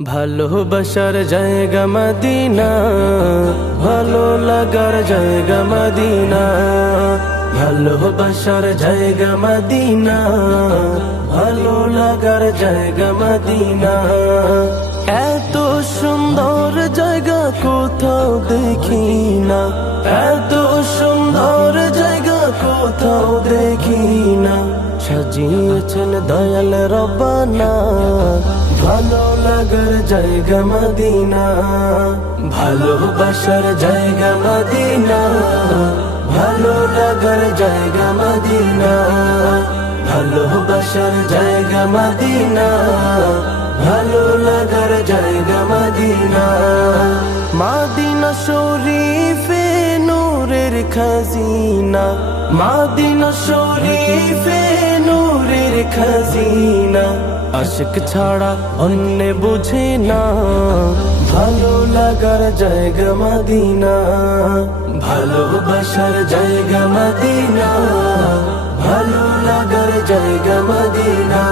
ভালোবাসার জায়গা মদিনা, ভালো লাগার জায়গা মদিনা। ভালোবাসার জায়গা মদিনা, ভালো লাগার জায়গা মদিনা। এত সুন্দর জায়গা কোথাও দেখি না, এত সুন্দর জায়গা কোথাও দেখি না। সাজিয়েছেন দয়াল রব্বানা, ভালো লাগার জায়গা মদিনা। ভালোবাসার জায়গা মদিনা, ভালো লাগার জায়গা মদিনা। ভালোবাসার জায়গা মদিনা, ভালো লাগার জায়গা মদিনা। মদিনা শরীফে নূরের খাজিনা, মদিনা শরীফে নূরের খাজিনা। আশিক ছাড়া অন্য বুঝে না, ভালো লাগার জায়গা মদিনা। ভালোবাসার জায়গা মদিনা, ভালো লাগার জায়গা মদিনা।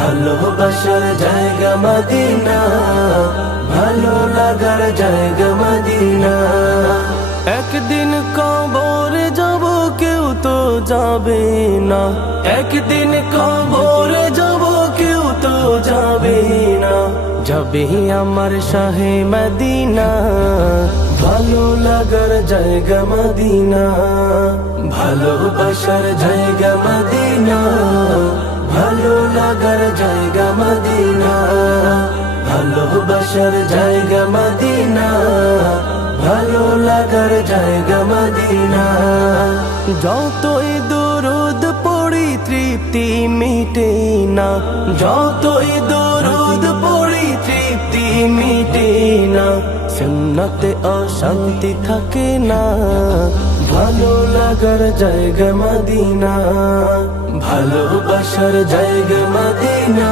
ভালোবাসার জায়গা মদিনা, ভালো লাগার জায়গা মদিনা। একদিন কবর যাব কেউ তো যাবে না, একদিন কবর যাব কেউ তো যাবে না। যাবে আমার শাহে মদিনা, ভালো লাগার জায়গা মদিনা। ভালোবাসার জায়গা মদিনা, ভালো লাগার জায়গা মদিনা। ভালোবাসার জায়গা মদিনা, ভালো লাগার জায়গা মদিনা। যতই দরুদ পড়ি তৃপ্তি মিটে না, যতই দরুদ পড়ি তৃপ্তি মিটে না। সুন্নতে অশান্তি থাকে না, ভালো লাগার জায়গা মদিনা। ভালোবাসার জায়গা মদিনা,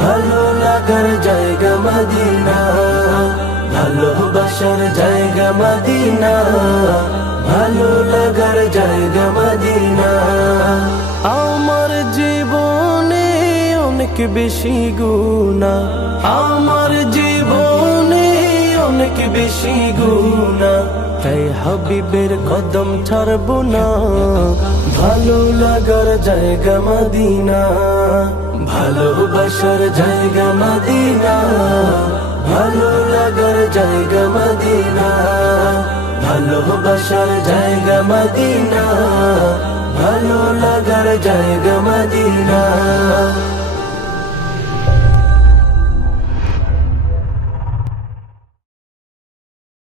ভালো লাগার জায়গা মদিনা। ভালোবাসার জায়গা মদিনা, ভালো লাগার জায়গা মদিনা। আমার জীবনে অনেক বেশি গুনাহ, আমার জীবনে অনেক বেশি গুনাহ। তাই হাবিবের কদম ছাড়ব না, ভালো লাগার জায়গা মদিনা। ভালোবাসার জায়গা মদিনা, ভালো লাগার জায়গা মদিনা। ভালোবাসার জায়গা মদিনা, ভালো লাগার জায়গা মদিনা।